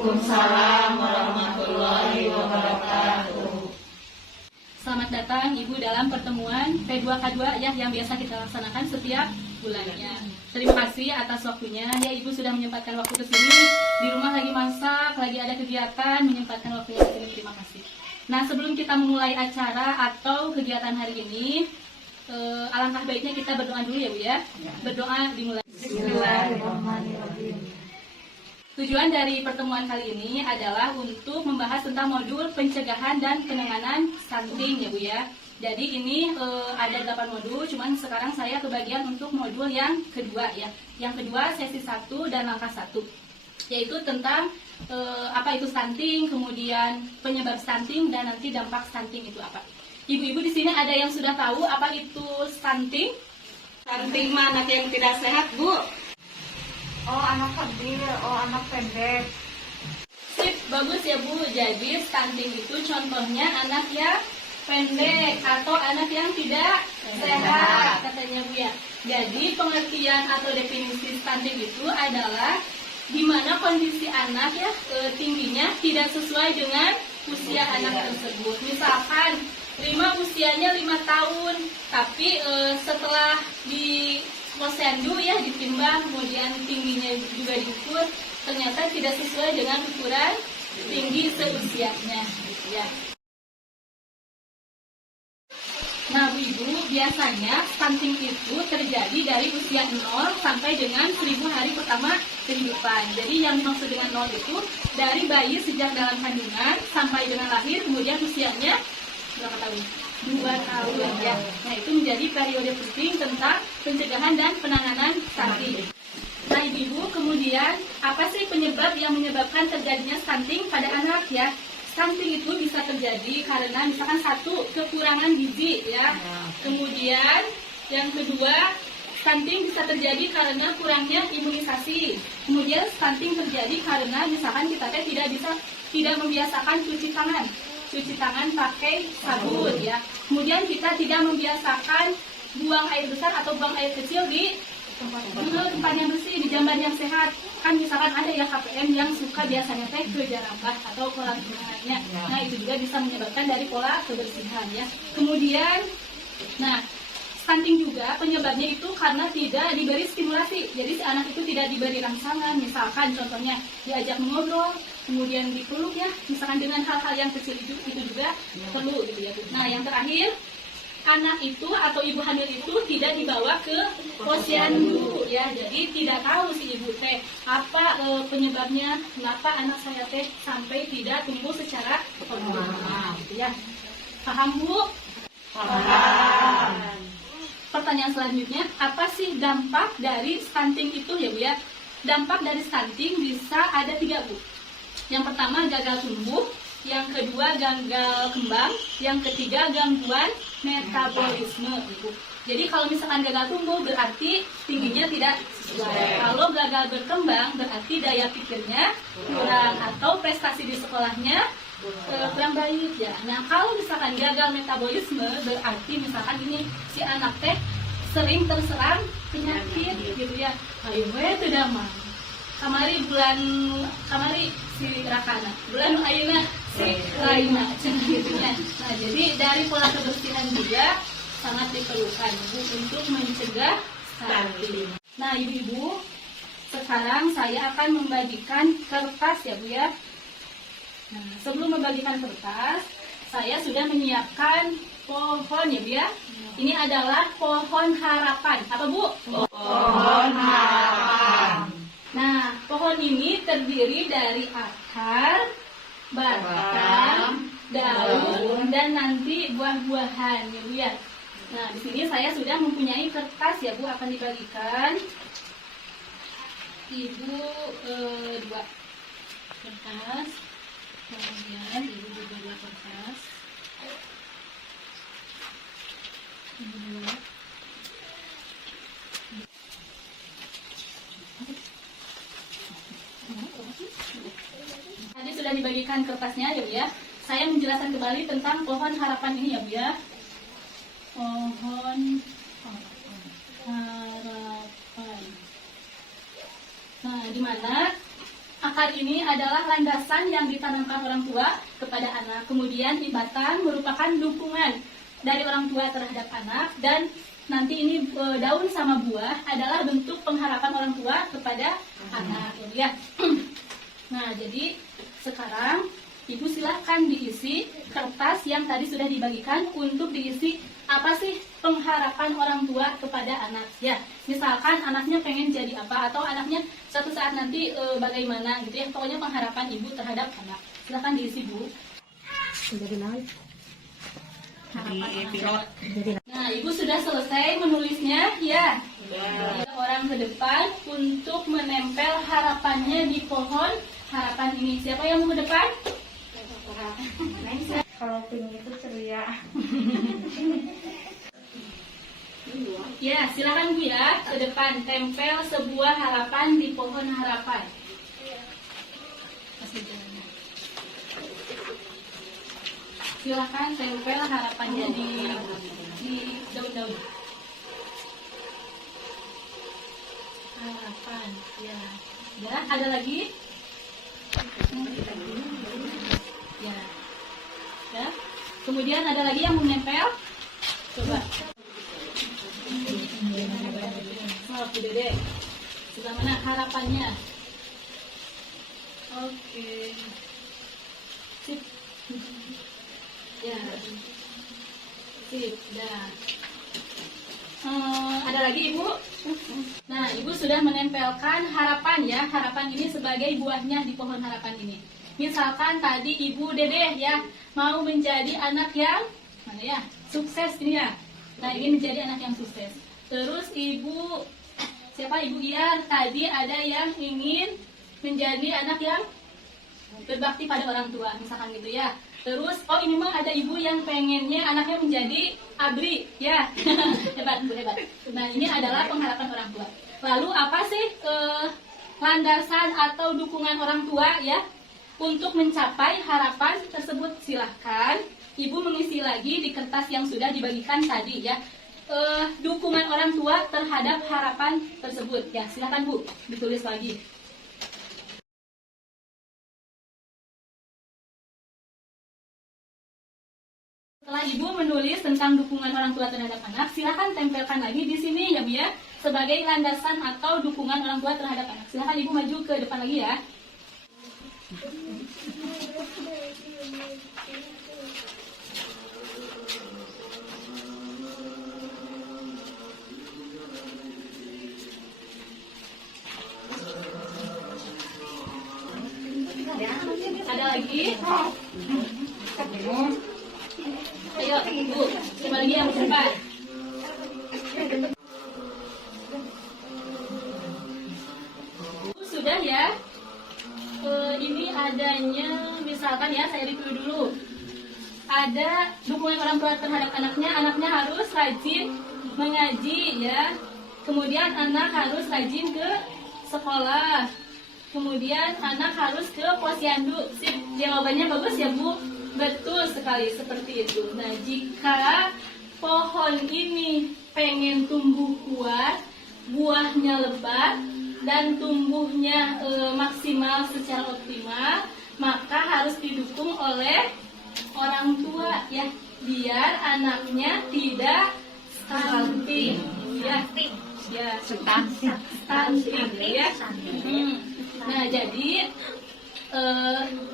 Waalaikumsalam warahmatullahi wabarakatuh. Selamat datang Ibu dalam pertemuan P2K2 ya, yang biasa kita laksanakan setiap bulannya. Terima kasih atas waktunya ya, Ibu sudah menyempatkan waktu ke sini. Di rumah lagi masak, lagi ada kegiatan, menyempatkan waktunya ke sini. Terima kasih. Nah, sebelum kita memulai acara atau kegiatan hari ini, alangkah baiknya kita berdoa dulu ya Bu ya. Berdoa dimulai. Bismillahirrahmanirrahim. Tujuan dari pertemuan kali ini adalah untuk membahas tentang modul pencegahan dan penanganan stunting ya Bu ya. Jadi ini ada 8 modul, cuman sekarang saya kebagian untuk modul yang kedua ya. Yang kedua sesi 1 dan langkah 1, yaitu tentang apa itu stunting, kemudian penyebab stunting, dan nanti dampak stunting itu apa. Ibu-ibu di sini ada yang sudah tahu apa itu stunting? Stunting mah anak yang tidak sehat, Bu. Oh, anak kecil, oh anak pendek. Sip, bagus ya Bu. Jadi stunting itu contohnya anak yang pendek atau anak yang tidak sehat katanya Bu ya. Jadi pengertian atau definisi stunting itu adalah di mana kondisi anak ya tingginya tidak sesuai dengan usia anak tersebut. Misalkan usianya 5 tahun, tapi setelah di posyandu ya ditimbang, kemudian tingginya juga diukur, ternyata tidak sesuai dengan ukuran tinggi seusianya gitu ya. Nah Bu Ibu, biasanya stunting itu terjadi dari usia 0 sampai dengan 1000 hari pertama kehidupan. Jadi yang dimaksud dengan 0 itu dari bayi sejak dalam kandungan sampai dengan lahir, kemudian usianya berapa tahun? 2 tahun ya. Nah itu menjadi periode penting tentang pencegahan dan penanganan stunting. Nah Ibu, kemudian apa sih penyebab yang menyebabkan terjadinya stunting pada anak ya? Stunting itu bisa terjadi karena misalkan 1, kekurangan gizi ya. Kemudian yang kedua, stunting bisa terjadi karena kurangnya imunisasi. Kemudian stunting terjadi karena misalkan kita tidak membiasakan cuci tangan pakai sabun ya. Kemudian kita tidak membiasakan buang air besar atau buang air kecil di tempat yang bersih, di jamban yang sehat. Kan misalkan ada ya KPM yang suka biasanya ke jarambah atau kolam renangnya. Nah itu juga bisa menyebabkan dari pola kebersihan ya. Kemudian, nah stunting juga penyebabnya itu karena tidak diberi stimulasi. Jadi si anak itu tidak diberi rangsangan. Misalkan contohnya diajak mengobrol, kemudian dipeluk ya. Misalkan dengan hal-hal yang kecil itu juga perlu gitu ya. Nah yang terakhir, anak itu atau ibu hamil itu tidak dibawa ke posyandu ya. Jadi tidak tahu si ibu teh apa penyebabnya, kenapa anak saya teh sampai tidak tumbuh secara normal gitu ya. Paham Bu? Paham. Pertanyaan selanjutnya, apa sih dampak dari stunting itu ya Bu ya? Dampak dari stunting bisa ada 3 Bu. Yang pertama gagal tumbuh, yang kedua gagal kembang, yang ketiga gangguan metabolisme Ibu. Jadi kalau misalkan gagal tumbuh berarti tingginya tidak sesuai. Kalau gagal berkembang berarti daya pikirnya kurang atau prestasi di sekolahnya kurang baik ya. Nah kalau misalkan gagal metabolisme berarti misalkan ini si anak teh sering terserang penyakit gitu ya. Ayo tidak mah. Kamari si Rakana, bulan ayeuna si Raina gitu ya. Nah jadi dari pola kebersihan juga sangat diperlukan Bu untuk mencegah stunting. Nah Ibu-ibu, sekarang saya akan membagikan kertas ya Bu ya. Nah, sebelum membagikan kertas, saya sudah menyiapkan pohon ya Bu ya. Ini adalah pohon harapan. Apa Bu? Pohon harapan. Nah, pohon ini terdiri dari akar, batang, daun, dan nanti buah-buahan ya Bu ya. Nah, di sini saya sudah mempunyai kertas ya Bu, akan dibagikan. Ibu 2 kertas. Kemudian Ibu juga 2 kertas. Tadi sudah dibagikan kertasnya ya Bu ya. Saya menjelaskan kembali tentang pohon harapan ini ya Bu ya. Pohon harapan. Nah, di mana Akar ini adalah landasan yang ditanamkan orang tua kepada anak. Kemudian batang merupakan dukungan dari orang tua terhadap anak, dan nanti ini daun sama buah adalah bentuk pengharapan orang tua kepada anak. Ya. Nah, jadi sekarang Ibu silahkan diisi kertas yang tadi sudah dibagikan untuk diisi apa sih pengharapan orang tua kepada anak. Ya, misalkan anaknya pengen jadi apa, atau anaknya suatu saat nanti bagaimana gitu ya. Pokoknya pengharapan ibu terhadap anak. Silahkan diisi, Bu. Nah, ibu sudah selesai menulisnya, ya. Orang ke depan untuk menempel harapannya di pohon harapan ini. Siapa yang mau ke depan? Kalau pink itu ceria. Ya, silakan Bu ya, ke depan tempel sebuah harapan di pohon harapan. Silakan tempel harapannya di daun-daun. Harapan, ya. Ya, ada lagi? Ya. Ya. Kemudian ada lagi yang menempel? Coba. Oh, Bu Dede. Sebelah mana harapannya? Oke. Sip. Ya. Sip, dah. Ada lagi Ibu? Nah, Ibu sudah menempelkan harapan ya. Harapan ini sebagai buahnya di pohon harapan ini. Misalkan tadi Ibu Dede ya mau menjadi anak yang mana ya? Sukses ini ya. Nah, ingin menjadi anak yang sukses. Terus Ibu siapa? Ibu Iyar tadi ada yang ingin menjadi anak yang berbakti pada orang tua, misalkan gitu ya. Terus ini mah ada ibu yang pengennya anaknya menjadi abri ya. Hebat Bu, hebat. Nah, ini adalah pengharapan orang tua. Lalu apa sih landasan atau dukungan orang tua ya untuk mencapai harapan tersebut? Silahkan Ibu mengisi lagi di kertas yang sudah dibagikan tadi ya. Dukungan orang tua terhadap harapan tersebut ya. Silahkan Bu, ditulis lagi. Setelah Ibu menulis tentang dukungan orang tua terhadap anak, silakan tempelkan lagi di sini ya Bu ya, sebagai landasan atau dukungan orang tua terhadap anak. Silakan Ibu maju ke depan lagi ya. Ada lagi? Ayo, Bu, coba lagi yang depan. Bu, sudah ya. Ini adanya, misalkan ya, saya review dulu. Ada dukungan orang tua terhadap anaknya harus rajin mengaji ya. Kemudian anak harus rajin ke sekolah. Kemudian anak harus ke posyandu. Sip, jawabannya bagus ya Bu. Betul sekali, seperti itu. Nah, jika pohon ini pengen tumbuh kuat, buahnya lebat, dan tumbuhnya maksimal secara optimal, maka harus didukung oleh orang tua ya, biar anaknya tidak stunting ya. Ya, stunting ya. Nah, jadi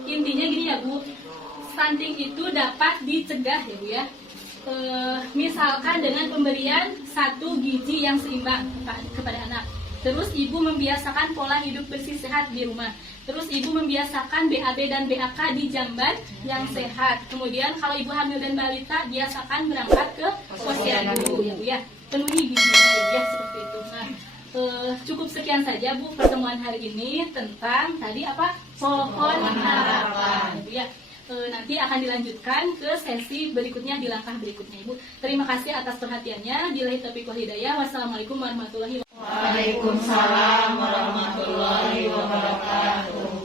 intinya gini ya Bu. Stunting itu dapat dicegah ya Bu ya. Misalkan dengan pemberian 1 gizi yang seimbang kepada anak. Terus Ibu membiasakan pola hidup bersih sehat di rumah. Terus Ibu membiasakan BAB dan BAK di jamban yang sehat. Kemudian kalau Ibu hamil dan balita, biasakan berangkat ke posyandu ya Bu ya. Penuhi gizinya ya, seperti itu. Nah, cukup sekian saja Bu pertemuan hari ini tentang tadi apa? Pohon harapan ya. Nanti akan dilanjutkan ke sesi berikutnya di langkah berikutnya Ibu. Terima kasih atas perhatiannya. Billahi taufiq wal hidayah. Wassalamualaikum warahmatullahi wabarakatuh. Waalaikumsalam warahmatullahi wabarakatuh.